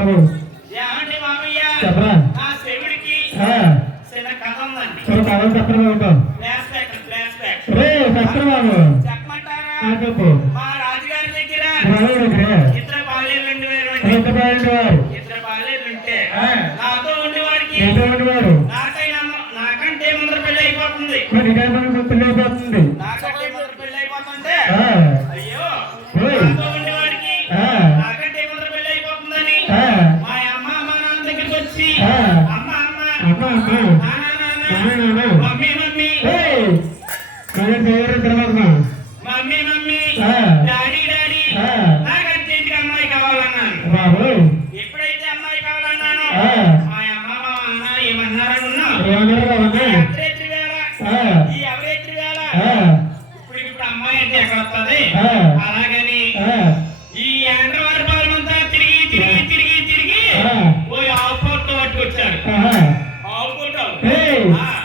ప్రభు చెప్పరా? కథలు చెప్పరా బాబు? రే చెప్పరా బాబు? చెప్పు. నాకంటే ముందర పెళ్ళి అయిపోతుంది. పెళ్ళి అయిపోతుంది. ఎప్పుడైతే అమ్మాయి కావాలన్నాను మా అమ్మ అన్న ఏమన్నారనున్నా ఇప్పుడు అమ్మాయి అంటే ఎక్కడ వస్తుంది అలాగని ఈ యాండ్రవర్ Ah.